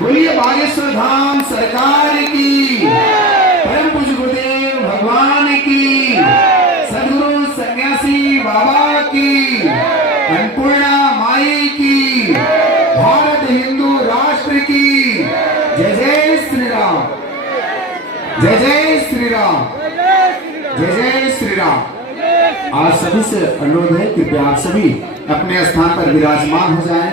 बोलिए बागेश्वर धाम सरकार की, परम पूज्य गुरुदेव भगवान की, सदगुरु सन्यासी बाबा की, अन्नपूर्णा माई की, भारत हिंदू राष्ट्र की। जय जय श्री राम, जय जय श्री राम, जय जय श्री राम। आज सभी से अनुरोध है कृपया आप सभी अपने स्थान पर विराजमान हो जाएं।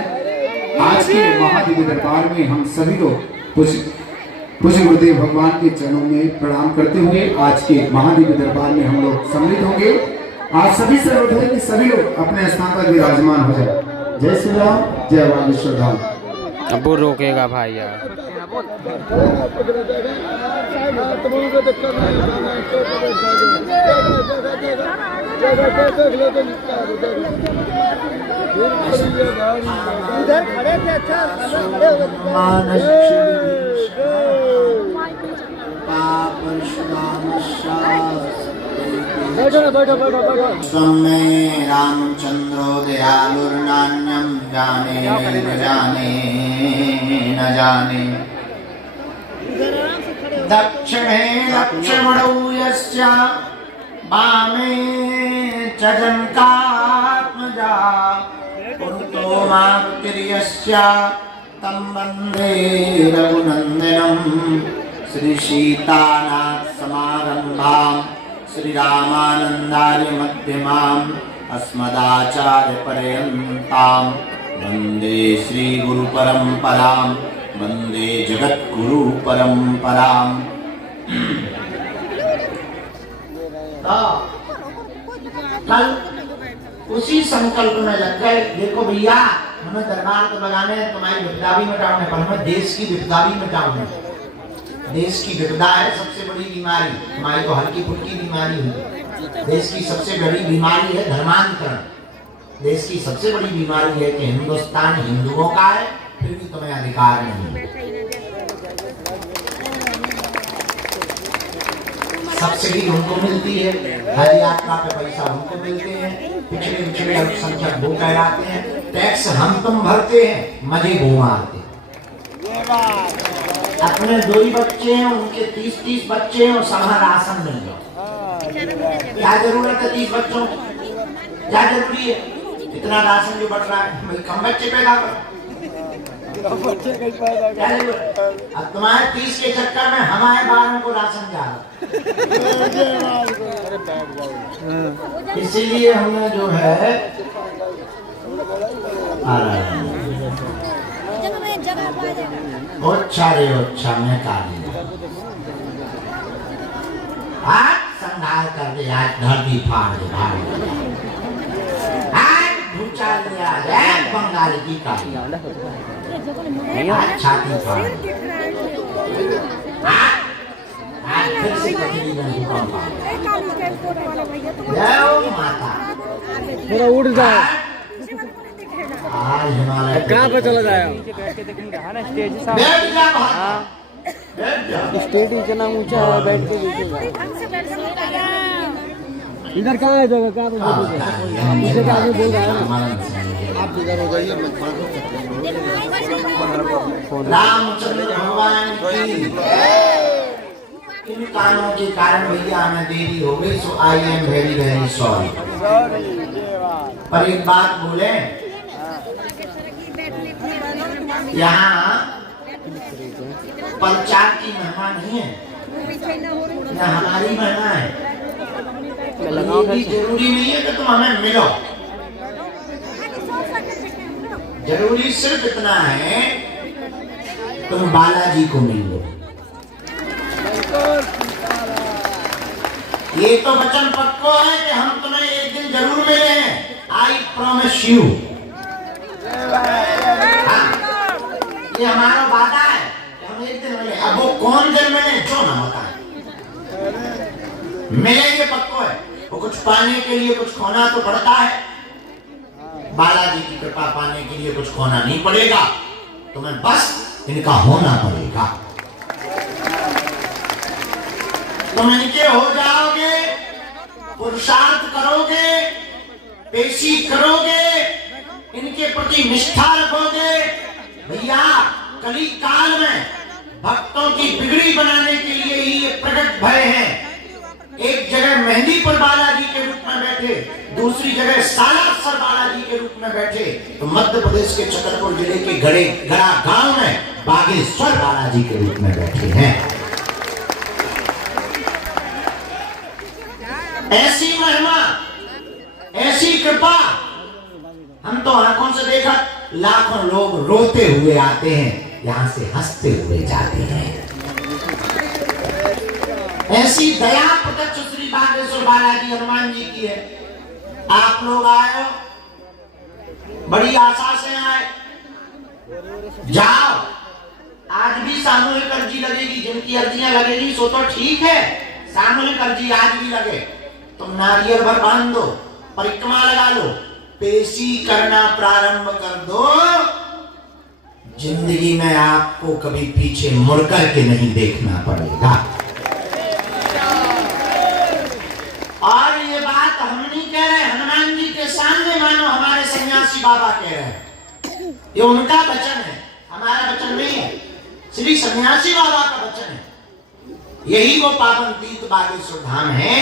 आज के महादिव्य दरबार में हम सभी लोग पूज्य गुरुदेव भगवान के चरणों में प्रणाम करते हुए आज के महादिव्य दरबार में हम लोग सम्मिलित होंगे। आज सभी से अनुरोध है कि सभी लोग अपने स्थान पर विराजमान हो जाए। जय श्री राम, जय बागेश्वर धाम। अब वो रोकेगा भाई यार। इधर खड़े थे, अच्छा बैठो ना, बैठो बैठो बैठो। स्वमे रामचंद्रो दयालुर्नान्यं जाने न जाने न जाने। दक्षिणे लक्ष्मणौ यस्य वामे च जनकात्मजा पुरुतो मारुतिर्यस्य तं वन्दे रघुनन्दनं। श्री सीतानाथ समारंभां श्री रामानंदार्य मध्यमाम् अस्मदाचार्य पर्यन्तां वन्दे श्री गुरु परंपरां, वन्दे जगद्गुरु परंपरां। कल उसी संकल्प में लग गए। देखो भैया, हमें दरबार तो लगाने हैं, तुम्हारी विपदा भी मिटाने, पर हमें देश की विपदा भी मिटाने। देश की विपदा है सबसे बड़ी बीमारी, हमारी तो हल्की फुल्की बीमारी है। देश की सबसे बड़ी बीमारी है धर्मांतरण। देश की सबसे बड़ी बीमारी है कि हिंदुस्तान हिंदुओं का है, फिर भी तुम्हें अधिकार नहीं। सब्सिडी उनको मिलती है, हज यात्रा पे पैसा उनको मिलते हैं, पिछड़े पिछड़े अल्पसंख्यक वो कहलाते हैं। टैक्स हम तुम भरते हैं, मजे वो मारते। अपने 2 ही बच्चे हैं, उनके 30-30 बच्चे हैं और सभा राशन मिल जाओ। क्या जरूरत है 30 बच्चों की? क्या जरूरी है इतना राशन जो बढ़ रहा है? भाई कम बच्चे पैदा करो। अब तुम्हारे 30 के चक्कर में हमारे 12 को राशन जा रहा। इसीलिए हमने जो है अच्छा रे अच्छा मैं काली आज संभाल कर दे, आज धरती फाड़ दे भाई, आज भूचाल दिया जाए बंगाल की काली, आज छाती फाड़ दे, आज फिर से कचरी में भूकंप आ जय माता। थोड़ा उड़ जाए। आज हिमालय कहाँ पे चला जाए? स्टेज इतना ऊंचा है, बैठ के इधर कहाँ है जगह? कहाँ पे बैठे? आगे बोल रहा है ना, आप इधर हो जाइए। रामचंद्र भगवान की इन कारणों के कारण भैया हमें देरी हो गई, so I am very very sorry. पर एक बात बोले, यहाँ प्रचार की महिमा नहीं है, यहाँ हमारी महिमा है। ये भी जरूरी नहीं है कि तुम हमें मिलो, जरूरी सिर्फ इतना है तुम बालाजी को मिल लो। ये तो वचन पक्को है कि हम तुम्हें एक दिन जरूर मिले हैं। I promise you. ये हमारा वादा है कि हम एक दिन मिले। अब वो कौन दिन मिले जो ना बताए, मिलेंगे पक्को है। वो कुछ पाने के लिए कुछ खोना तो पड़ता है, बालाजी की कृपा पाने के लिए कुछ खोना नहीं पड़ेगा, तुम्हें बस इनका होना पड़ेगा। तुम इनके हो जाओगे, पुरुषार्थ करोगे, पेशी करोगे, इनके प्रति निष्ठा रखोगे, भैया कली काल में भक्तों की बिगड़ी बनाने के लिए ही ये प्रकट भय हैं। एक जगह मेहंदीपुर बालाजी के रूप में बैठे, दूसरी जगह सालासर बालाजी के रूप में बैठे, तो मध्य प्रदेश के छतरपुर जिले के गड़ा गांव में बागेश्वर बालाजी के रूप में बैठे हैं। ऐसी महिमा, ऐसी कृपा हम तो आंखों से देखा, लाखों लोग रोते हुए आते हैं, यहां से हंसते हुए जाते हैं। ऐसी दया प्रत्यक्ष श्री बागेश्वर बालाजी हनुमान जी की है। आप लोग आए हो, बड़ी आशा से आए, जाओ। आज भी सामूहिक अर्जी लगेगी, जिनकी अर्जियां लगेगी सो तो ठीक है, सामूहिक अर्जी आज भी लगे। तुम नारियल भर बांध दो, परिक्रमा लगा लो, पेशी करना प्रारंभ कर दो, जिंदगी में आपको कभी पीछे मुड़कर के नहीं देखना पड़ेगा। और ये बात हम नहीं कह रहे, हनुमान जी के सामने मानो हमारे सन्यासी बाबा कह रहे हैं। ये उनका वचन है, हमारा वचन नहीं है, श्री सन्यासी बाबा का वचन है। यही वो पावन तीर्थ बागेश्वर धाम है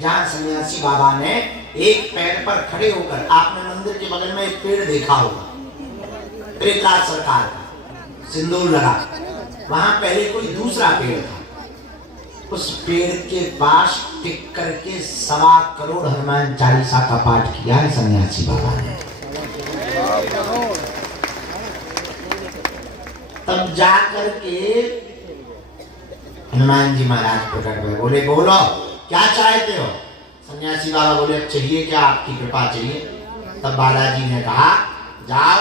जहां सन्यासी बाबा ने एक पैर पर खड़े होकर, आपने मंदिर के बगल में एक पेड़ देखा होगा, त्रेता सरकार का सिंदूर लगा, वहां पहले कोई दूसरा पेड़ था, उस पेड़ के पास टिक करके 1.25 करोड़ हनुमान चालीसा का पाठ किया है सन्यासी बाबा ने। तब जाकर के हनुमान जी महाराज प्रकट हुए, बोले बोलो क्या चाहते हो? सन्यासी बाबा बोले अब चाहिए क्या, आपकी कृपा चाहिए। तब बालाजी ने कहा जाओ,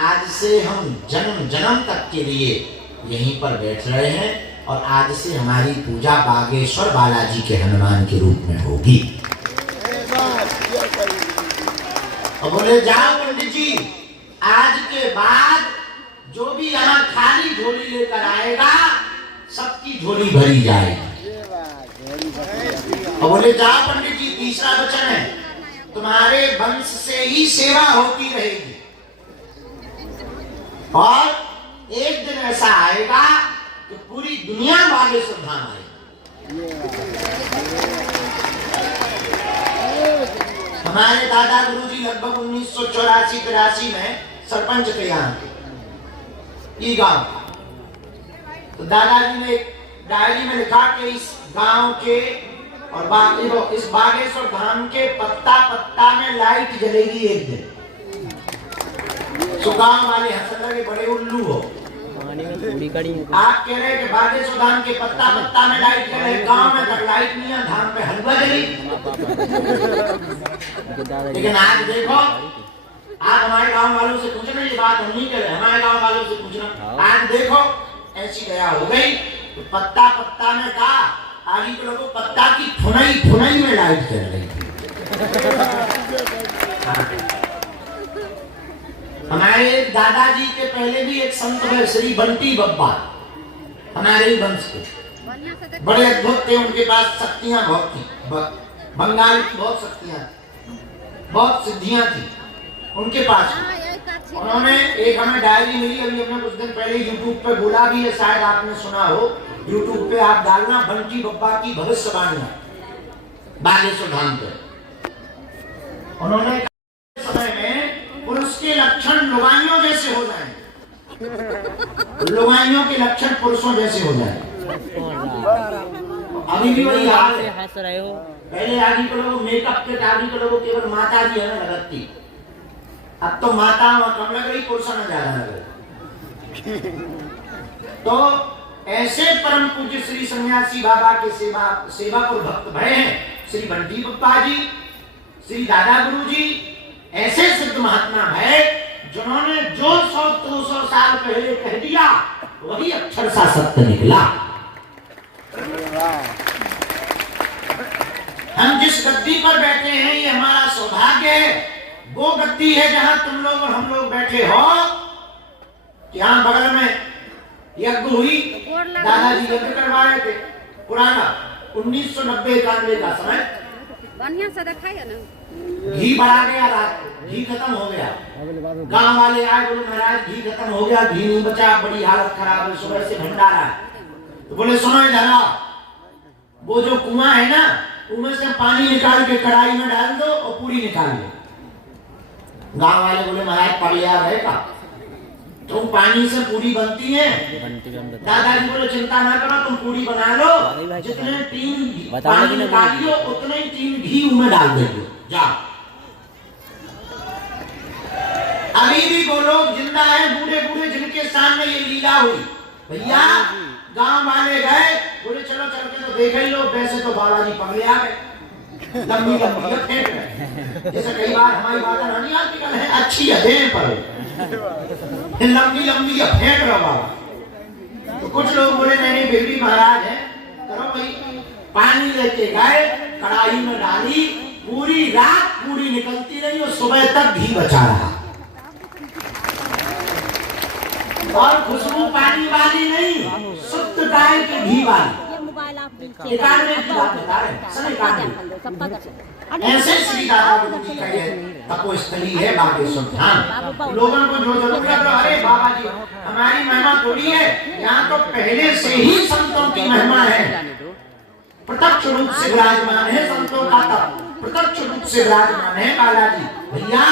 आज से हम जन्म जन्म तक के लिए यहीं पर बैठ रहे हैं और आज से हमारी पूजा बागेश्वर बालाजी के हनुमान के रूप में होगी। और बोले जाओ पंडित जी, आज के बाद जो भी यहाँ खाली झोली लेकर आएगा सबकी झोली भरी जाएगी। और बोले जाओ पंडित जी, तीसरा वचन है, तुम्हारे वंश से ही सेवा होती रहेगी और एक दिन ऐसा आएगा कि पूरी दुनिया बागेश्वर धाम आएगी। हमारे दादा गुरुजी लगभग 1984-83 में सरपंच थे यहाँ के, ये गांव। तो दादाजी ने एक डायरी में लिखा कि इस गांव के और इस बागेश्वर धाम के पत्ता पत्ता में लाइट जलेगी एक दिन। तो गांव वाले हंसने लगे, बड़े उल्लू हो, आप कह रहे हैं कि बागेश्वर धाम के पत्ता पत्ता में लाइट जल रही, गांव में तक लाइट नहीं है, धाम पे हलवा जली। लेकिन आज देखो, आप हमारे गांव वालों से पूछना, ये बात हम नहीं कह रहे, हमारे गांव वालों से पूछना, आज देखो ऐसी दया हो गई तो पत्ता पत्ता में कहा, आगे के लोगों पत्ता की फुनाई फुनाई में लाइट जल रही थी। हमारे दादाजी के पहले भी एक संत है श्री बंटी बब्बा, हमारे ही वंश के, बड़े अद्भुत थे, उनके पास शक्तियां बहुत थी, बंगाल की बहुत शक्तियां थी, बहुत सिद्धियां थी उनके पास। उन्होंने एक हमें डायरी मिली, अभी हमने कुछ दिन पहले यूट्यूब पे बोला भी है, शायद आपने सुना हो, यूट्यूब पे आप डालना बंटी बब्बा की भविष्यवाणियां बागेश्वर धाम पे। उन्होंने समय में पुरुष के लक्षण लुगाइयों जैसे हो जाए, लुगाइयों के लक्षण पुरुषों जैसे हो जाए। अभी भी वही हाल है, हंस रहे हो। पहले आदि के लोग मेकअप के आदि के लोग केवल माता जी है ना लगती, अब तो माता कम लग रही, पुरुष न ज्यादा लग रही। तो ऐसे परम पूज्य श्री सन्यासी बाबा के सेवा को भक्त भय हैं श्री बंटी बप्पा जी, श्री दादा गुरु जी, ऐसे सिद्ध महात्मा है जिन्होंने जो 100-200 साल पहले कह दिया वही अक्षर सा सत्य निकला। हम जिस गद्दी पर बैठे हैं ये हमारा सौभाग्य है, वो गद्दी है जहां तुम लोग और हम लोग बैठे हो। यहाँ बगल में यज्ञ हुई, दादाजी यज्ञ करवा रहे थे, पुराना 1990-91 का समय, बढ़िया से दिखाई है ना, घी बढ़ा गया रात को, घी खत्म हो गया। गांव वाले आए, बोले महाराज घी खत्म हो गया, घी नहीं बचा, बड़ी हालत खराब है, सुबह से भंडारा है। तो बोले सुनो इधर आओ, वो जो कुआं है ना, कुएं से पानी निकाल के कढ़ाई में डाल दो और पूरी निकाल लो। गांव वाले बोले महाराज पड़िया रहेगा, तुम पानी से पूरी बनती है? दादाजी बोले चिंता ना करो, तुम पूरी बना लो, जितने 3 पानी निकालियो उतने ही 3 घी में डाल देंगे, जाओ। अभी भी वो लोग जिंदा हैं, बूढ़े बूढ़े जिनके सामने ये लीला हुई। भैया गांव वाले गए, बोले चलो चल के तो देख ही लो। वैसे तो बालाजी पगले आ गए, लंबी लंबी फेंक रहे, जैसे कई बार हमारी बातें नहीं आती है, अच्छी है देह पर लंबी लंबी फेंक रहा बाबा। तो कुछ लोग बोले नहीं बेबी महाराज है, करो भाई। पानी लेके गए, कढ़ाई में डाली, पूरी रात पूरी निकलती रही और सुबह तक घी बचा रहा। और खुशबू पानी वाली नहीं, शुद्ध गाय के घी वाली। एकानवे की बात बता रहे हैं, सर एकानवे। ऐसे श्री दादा गुरु जी का ये तपोस्थली है बागेश्वर धाम। लोगों को जो जरूरत है, अरे बाबा जी हमारी महिमा थोड़ी है, यहाँ तो पहले से ही संतों की महिमा है, प्रत्यक्ष रूप से विराजमान है संतों का तप, प्रत्यक्ष रूप से विराजमान है बालाजी। भैया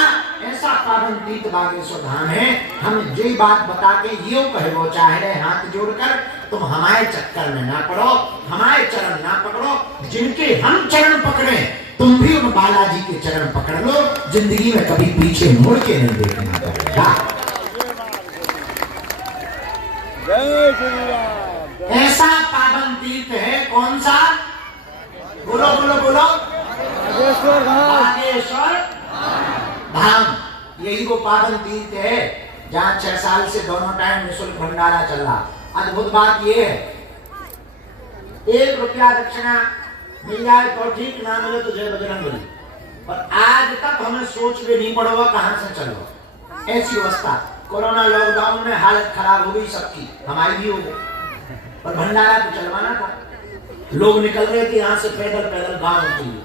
ऐसा पावन तीर्थ बागेश्वर धाम है। हम ये बात बता के ये कहे वो चाहे रहे हाथ जोड़कर, तुम हमारे चक्कर में ना पड़ो, हमारे चरण ना पकड़ो, जिनके हम चरण पकड़े तुम भी उन बालाजी के चरण पकड़ लो, जिंदगी में कभी पीछे मुड़ के नहीं देखना पड़ेगा। ऐसा पावन तीर्थ है, कौन सा? बोलो बोलो बोलो, बागेश्वर धाम। यही वो पावन तीर्थ है जहाँ 6 साल से दोनों टाइम निःशुल्क भंडारा चल रहा। अद्भुत बात ये है, 1 रुपया दक्षिणा मिल जाए तो ठीक, ना मिले तो जय बजरंगबली। पर आज तक हमें सोच भी नहीं पड़ा कहां से चलो, ऐसी अवस्था। कोरोना लॉकडाउन में हालत खराब हो गई सबकी, हमारी भी हो गई, पर भंडारा तो चलवाना था। लोग निकल रहे थे यहाँ से पैदल पैदल गांव के लिए,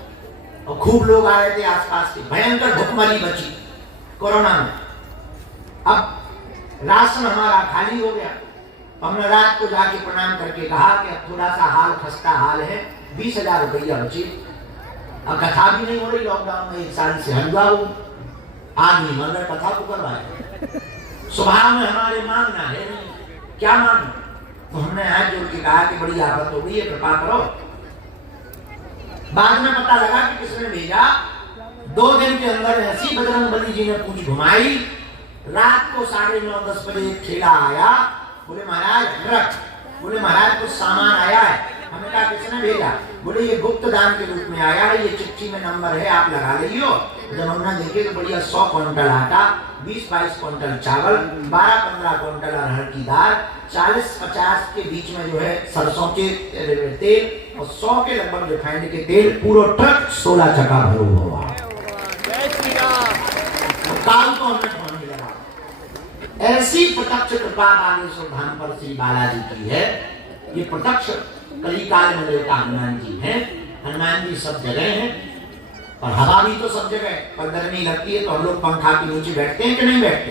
और खूब लोग आ रहे थे आसपास के। भयंकर भुखमरी बची कोरोना में। अब राशन हमारा खाली हो गया। हमने रात को जाके प्रणाम करके कहा कि अब थोड़ा सा हाल खस्ता हाल है, 20,000 रुपया बचे। अब कथा भी नहीं हो रही लॉकडाउन में, 1 साल से हलवा हो, आदमी मन रहे कथा को करवाए। स्वभाव में हमारे मांगना है नहीं, क्या मांगना? तो हमने हाथ जोड़ के कहा कि बड़ी आफत हो गई है, कृपा करो। बाद में पता लगा कि किसने भेजा। 2 दिन के अंदर ऐसी बजरंगबली जी ने पूछ घुमाई। रात को 9:30-10 बजे ठेला आया, बोले महाराज रख, बोले महाराज कुछ सामान आया है। हमने कहा किसने भेजा? बोले ये गुप्त दान के रूप में आया है, ये चिट्ठी में नंबर है, आप लगा लीजिए। जब हमने देखे तो बढ़िया 100 क्विंटल आटा, 20-22 क्विंटल चावल, 12-15 क्विंटल अरहर की दाल, 40-50 के बीच में जो है सरसों के तेल, और 100 के लगभग रिफाइंड के तेल, पूरा ट्रक 16 चक्का भरा हुआ। काल को हमने ढूंढ लगा। ऐसी प्रत्यक्ष कृपा बागेश्वर धाम पर श्री बालाजी की है। ये प्रत्यक्ष कलिकाल में देवता हनुमान जी हैं। हनुमान जी सब जगह हैं, और हवा भी तो सब जगह। पर गर्मी लगती है तो हम लोग पंखा के नीचे बैठते हैं कि नहीं बैठते?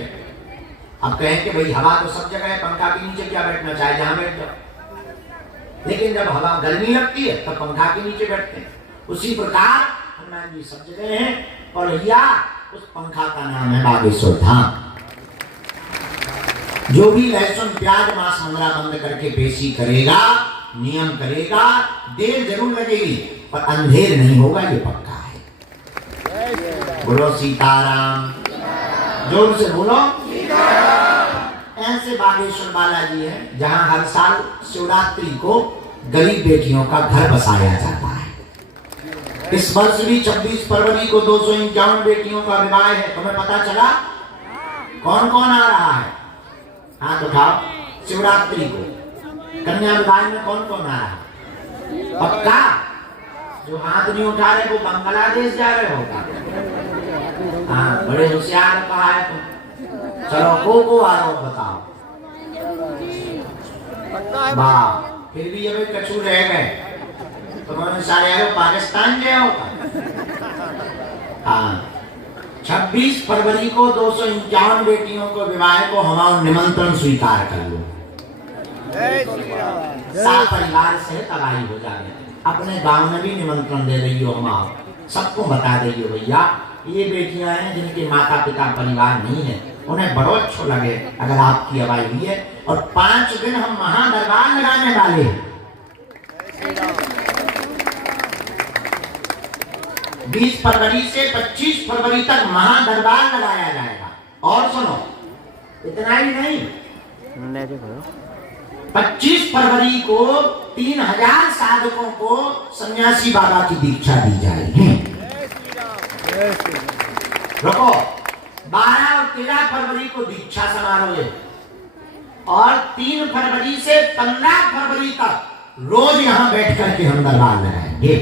अब कहें कि भाई हवा तो सब जगह है, पंखा के नीचे क्या बैठना, चाहे जहां बैठ जाओ। लेकिन जब हवा गर्मी लगती है तब पंखा के नीचे बैठते हैं। उसी प्रकार हनुमान जी सब जगह हैं, और भैया उस पंखा का नाम है बागेश्वर धाम। जो भी लहसुन प्याज मांस मंगरा बंद करके पेशी करेगा, नियम करेगा, देर जरूर लगेगी पर अंधेर नहीं होगा, ये पक्का है। बोलो सीताराम, जोर से बोलो सीताराम। ऐसे बागेश्वर बालाजी है जहां हर साल शिवरात्रि को गरीब बेटियों का घर बसाया जाता है। इस वर्ष भी 26 फरवरी को 251 बेटियों का विवाह है। तुम्हें पता चला? कौन कौन आ रहा है? हाथ उठाओ। शिवरात्रि को कन्या विवाह में कौन कौन आ रहा है? पक्का? जो हाथ नहीं उठा रहे वो बांग्लादेश जा रहे होगा। हाँ, बड़े होशियार कहा है तुम। चलो को आ रहा हो बताओ। वाह, फिर भी ये कछू रह गए। तुम्हारे सारे आए पाकिस्तान गए होगा। हाँ 26 फरवरी को 251 बेटियों को विवाह को हमारा निमंत्रण स्वीकार कर लो। सात परिवार से तबाही हो जाए। अपने गांव में भी निमंत्रण दे रही हो, हम सबको बता रही हो भैया ये बेटियां हैं जिनके माता पिता परिवार नहीं है, उन्हें बड़ो अच्छा लगे अगर आपकी अवाई हुई है। और 5 दिन हम महादरबार लगाने वाले हैं। 20 फरवरी से 25 फरवरी तक महादरबार लगाया जाएगा। और सुनो इतना ही नहीं, 25 फरवरी को 3000 साधकों को सन्यासी बाबा की दीक्षा दी जाएगी। रुको 12 और 13 फरवरी को दीक्षा समारोह है और 3 फरवरी से 15 फरवरी तक रोज यहाँ बैठ करके हम दरबार लगाएंगे।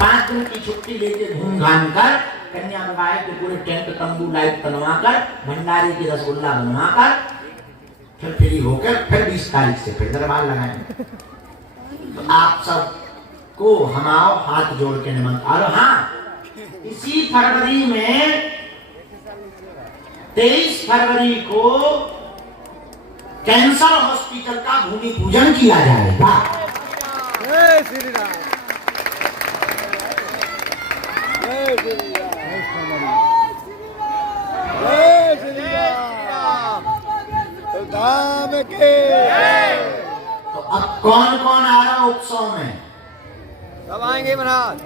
5 दिन की छुट्टी लेके घूम घाम कर कन्या विवाह के पूरे टेंट तंबू लाइट बनवा कर भंडारे की रसगुल्ला बनवा कर फिर फ्री होकर फिर 20 तारीख से फिर दरबार लगाएंगे। तो आप सब को हमाओ हाथ जोड़ के निमंत्रण। और हाँ इसी फरवरी में 23 फरवरी को कैंसर हॉस्पिटल का भूमि पूजन किया जाएगा। जय श्री राम, जय श्री राम, जय श्री राम, धाम के। तो अब कौन कौन आ रहा उत्सव में? कब आएंगे महाराज?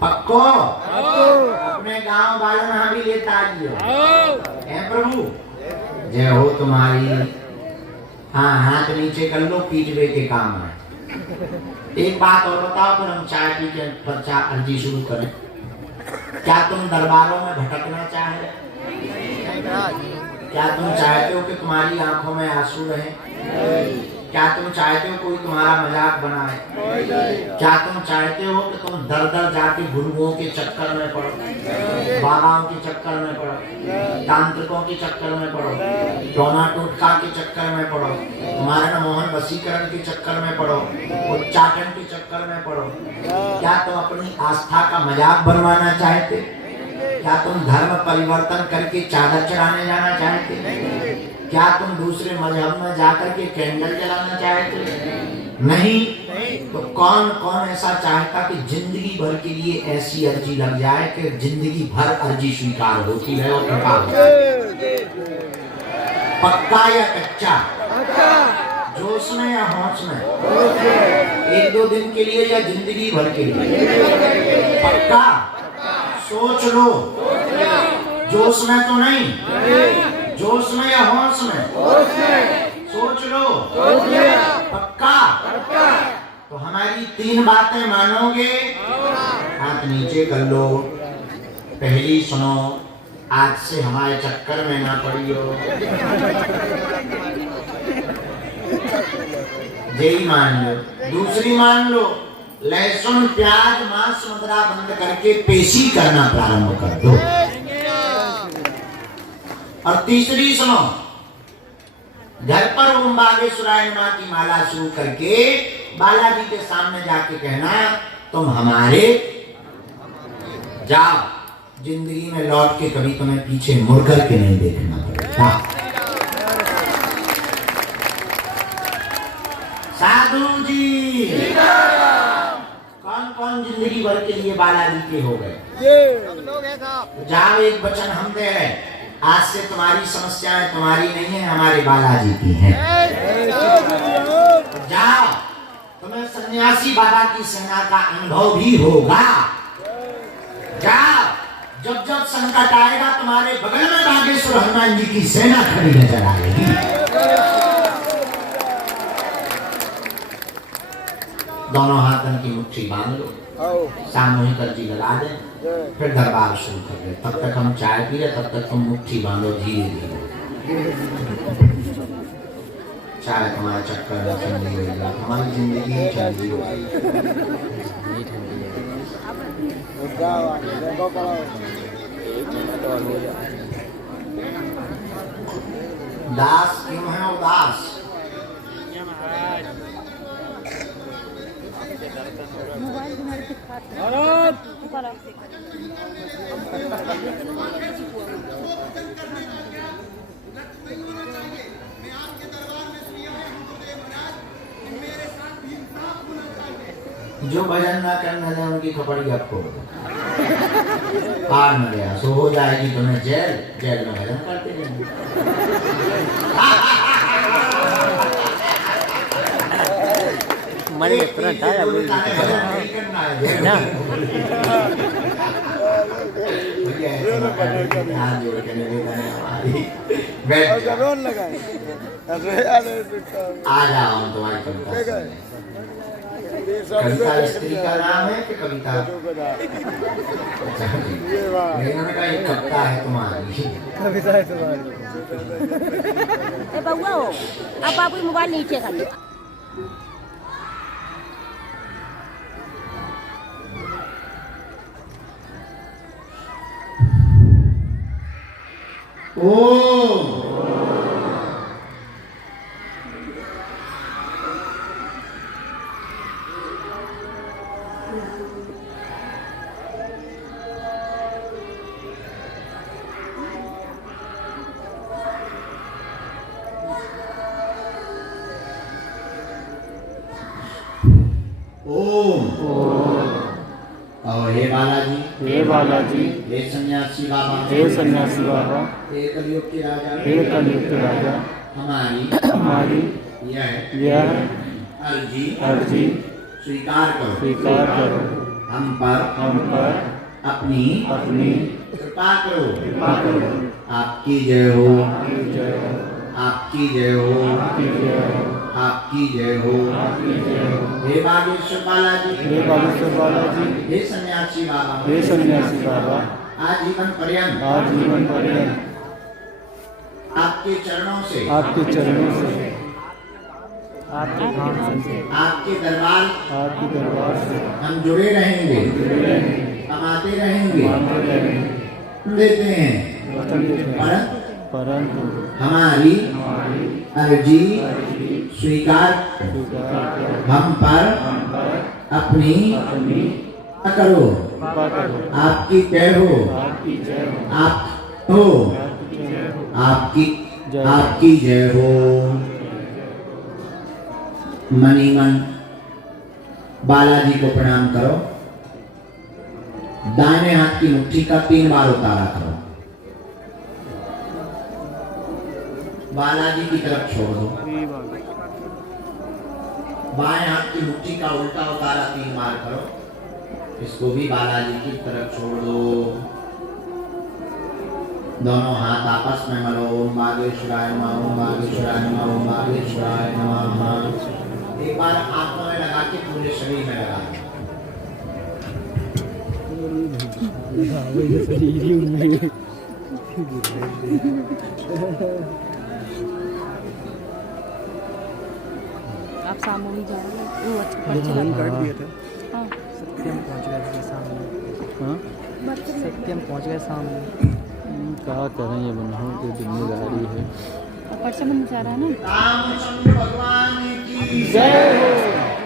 पक्को अपने गांव वालों में भी लेता आइयो। है प्रभु जय हो तुम्हारी। हाँ हाथ नीचे कर लो, पीटवे के काम है। एक बात और बताओ फिर हम चाय पी के प्रचार अर्जी शुरू करें। क्या तुम दरबारों में भटकना चाहे? क्या तुम चाहते हो कि तुम्हारी आंखों में आंसू रहे? क्या तुम चाहते हो कोई तुम्हारा मजाक बनाए? क्या तुम चाहते हो कि तुम दर दर जाके गुरुओं के चक्कर में पड़ो, बाबाओं के चक्कर में पड़ो, तांत्रिकों के चक्कर में पड़ो, टोना टोटका के चक्कर में पड़ो, तुम्हारे मोहन वशीकरण के चक्कर में पड़ो, उच्चाटन के चक्कर में पड़ो? क्या तुम अपनी आस्था का मजाक बनवाना चाहते? क्या तुम धर्म परिवर्तन करके चादर चढ़ाने जाना चाहते? क्या तुम दूसरे मजहब में जाकर के कैंडल जलाना चाहते? नहीं। तो कौन कौन ऐसा चाहता कि जिंदगी भर के लिए ऐसी अर्जी लग जाए कि जिंदगी भर अर्जी स्वीकार होती रहे और कृपा हो? पक्का या कच्चा? जोश में या होश में? 1-2 दिन के लिए या जिंदगी भर के लिए? पक्का? सोच लो। जोश में तो नहीं, जोश में या होश में? सोच लो। पक्का? तो हमारी 3 बातें मानोगे? हाथ नीचे कर लो। पहली सुनो, आज से हमारे चक्कर में ना पड़ियो। यही मान लो। दूसरी मान लो, लहसुन प्याज मांस मदिरा बंद करके पेशी करना प्रारंभ कर दो। और तीसरी सुनो, घर पर ओम बागेश्वराय नमः की माला शुरू करके बालाजी के सामने जाके कहना तुम हमारे। जाओ, जिंदगी में लौट के कभी तुम्हें पीछे मुड़ कर के नहीं देखना पड़ेगा। साधु जी कौन कौन जिंदगी भर के लिए बालाजी के हो गए? हम लोग हैं साहब। जाओ, एक वचन हम दे रहे, आज से तुम्हारी समस्याएं तुम्हारी नहीं है, हमारे बालाजी की हैं। जाओ, तुम्हें सन्यासी बाबा की सेना का अनुभव भी होगा। जाओ, जब जब संकट आएगा तुम्हारे बगल में बागेश्वर हनुमान जी की सेना खड़ी नजर आएगी। दोनों हाथों की मुट्ठी बांध लो, सामूहिक अर्जी लगा दें, फिर दरबार शुरू कर दे। तब तक हम चाय पी रहे, तब तक तुम मुट्ठी बांधो धीरे धीरे। चाय तुम्हारा चक्कर में ठंडी हो जाए, हमारी जिंदगी ठंडी हो गई। दास क्यों है उदास? वाला जो भजन ना करना है उनकी खपड़ी आपको हार न गया सो हो जाएगी तुम्हें जेल जेल में भजन करते रहेंगे। मरे तुरंत आया बोल ना आ जाओ तुम्हारी कविता कविता स्त्री का नाम है कि कविता मैंने कहा एक कविता है तुम्हारी कविता है तुम्हारी। ए बउआ हो अब बाबू मोबाइल नीचे कर दो। ओम और हे बालाजी हे सन्यासी बाबा हे कलयुग के राजा हमारी यह अर्जी स्वीकार करो हम पर अपनी कृपा करो आपकी जय हो आपकी जय हो आपकी जय हो हे बागेश्वर बालाजी हे सन्यासी बाबा आजीवन पर्यंत आपके चरणों से आपके दरबार से हम जुड़े रहेंगे कमाते रहेंगे देते हैं परंतु हमारी अर्जी स्वीकार हम पर अपनी करो आपकी जय हो आप हो आपकी जय हो। मनी मन बालाजी को प्रणाम करो। दाहिने हाथ की मुट्ठी का 3 बार उतारा करो। बालाजी की तरफ छोड़ दो। बाएं हाथ की मुट्ठी का उल्टा उतारा 3 बार करो। इसको भी बालाजी की तरफ छोड़ दो। दोनों हाथ आपस में मलो। ओम बागेश्वराय नमः, ओम बागेश्वराय नमः, ओम बागेश्वराय नमः। एक बार आंखों में लगा के पूरे शरीर में लगा दो। आप सामने जा रहे हैं वो अच्छा काट दिए थे। हाँ सत्यम पहुंच गए सामने। हाँ सत्यम पहुंच गए सामने। क्या करें ये बनाओ की जिम्मेदारी है। परसों में जा रहा है ना। रामचंद्र भगवान की जय हो।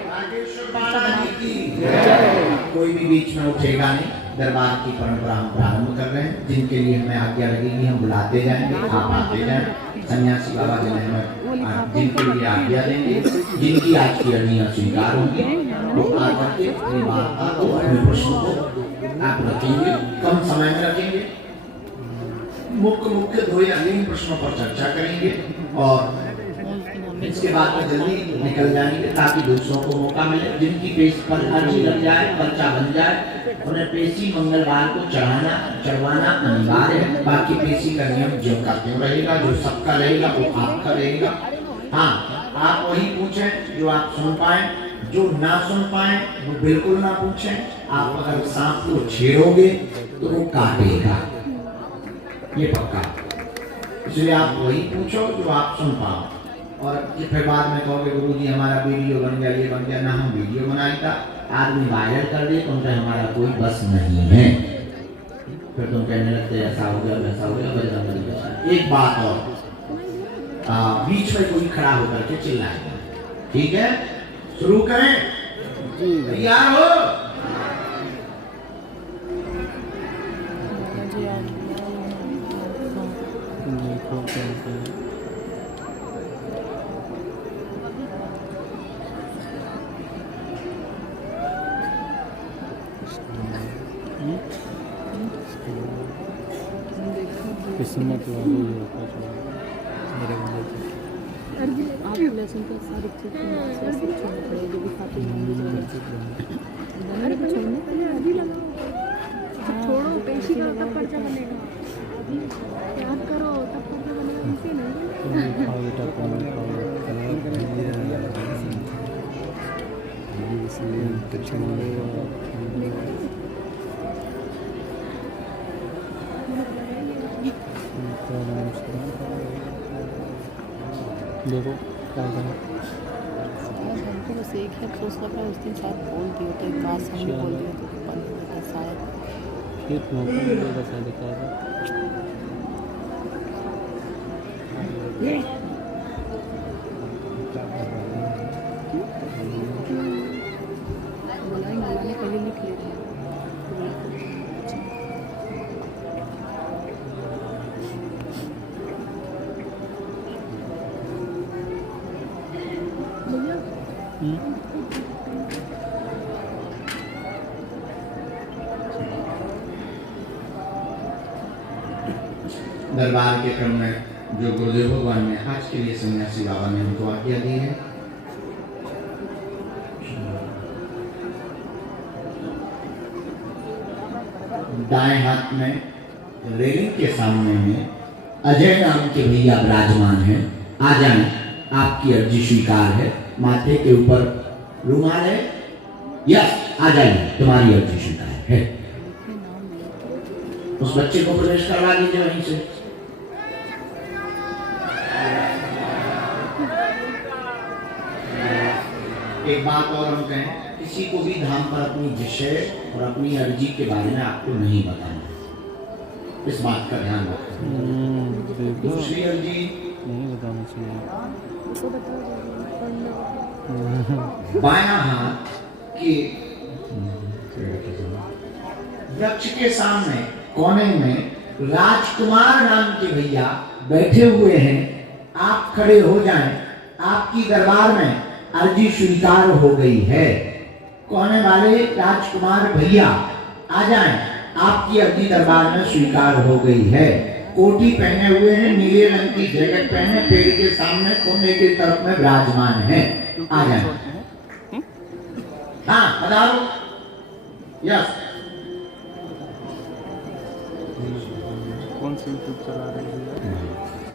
नागेश्वर बालाजी की जय हो। कोई भी बीच में उठेगा नहीं। दरबार की परंपरा हम प्रारंभ कर रहे हैं। जिनके लिए हमें आज्ञा लगेगी हम बुलाते जाएंगे, आप आते जाएं। सन्यासी बाबा जो हमें जिनके लिए आज्ञा देंगे, जिनकी आज की अर्जियां स्वीकार होंगी, वो आकर के अपनी वार्ता को, अपने प्रश्नों को आप रखेंगे। कम समय में रखेंगे। मुख्य 2 या 3 प्रश्नों पर चर्चा करेंगे और इसके बाद में जल्दी निकल जाएंगे ताकि दूसरों को मौका मिले। जिनकी पेश पर अर्जी लग जाए, पर्चा बन जाए, उन्हें पेशी मंगलवार को चढ़वाना अनिवार्य है। बाकी पेशी का नियम जो का त्यों रहेगा, जो सबका रहेगा वो आपका रहेगा। हाँ, आप वही पूछें जो आप सुन पाए, जो ना सुन पाए वो बिल्कुल ना पूछें। आप अगर सांप को छेड़ोगे तो वो काटेगा, ये पक्का। इसलिए आप वही पूछो जो आप सुन पाओ। और फिर बाद में कहोगे गुरुजी हमारा वीडियो बन गया, ये बन गया ना। हम वीडियो बनाए था, आदमी वायरल कर दे, उन पर हमारा कोई बस नहीं है। फिर तुम कहने लगते ऐसा हो गया वैसा हो गया, बजरंग बली। एक बात और, बीच में कोई खड़ा होकर के चिल्लाएगा, ठीक है? शुरू करें? तैयार हो? छोड़ते हैं। किस्मत वाला ही होता है मेरे बंदे आप लहसुन के सारी चीज़ सब छोड़ना पड़ेगा जो भी खाते हैं बनाने को छोड़ने के लिए अभी लगाओ छोड़ो पेशी करो तब पर्चा बनेगा अभी याद करो तब पर्चा बनेगा इसे नहीं खाओ बेटा कौन खाओ इसलिए तो देखो क्या करें हमको बस एक ही अफसोस लग रहा है उस दिन शायद बोल दिए थे काश हमने बोल दिया तो बंद हो गया शायद फिर मौका मिलेगा शायद दिखाएगा बुलाएंगे मैंने पहले लिख लिया दरबार के क्रम में जो गुरुदेव भगवान ने आज के लिए सन्यासी बाबा ने उनको आज्ञा दी है। दाएं हाथ में रेलिंग के सामने में अजय नाम के भैया विराजमान हैं। आ जाएं, आपकी अर्जी स्वीकार है। माथे के ऊपर रुमाल है। यस, आ जाइए, तुम्हारी अर्जी स्वीकार है। उस बच्चे को प्रवेश करवा दीजिए वहीं से। एक बात और हम कहें, किसी को भी धाम पर अपनी विषय और अपनी अर्जी के बारे में आपको नहीं बताना, इस बात का ध्यान रखें। दूसरी अर्जी नहीं बताना चाहिए। बायां हाथ के वृक्ष के सामने कोने में राजकुमार नाम के भैया बैठे हुए हैं। आप खड़े हो जाएं, आपकी दरबार में अर्जी स्वीकार हो गई है। कोने वाले राजकुमार भैया आ जाएं, आपकी अर्जी दरबार में स्वीकार हो गई है। कोटी पहने हुए हैं, नीले रंग की जैकेट पहने, पेड़ के सामने कोने की तरफ में विराजमान है। आ जाएं। हाँ, पधारो। यस, कौन सी यूट्यूब चला रहे हैं?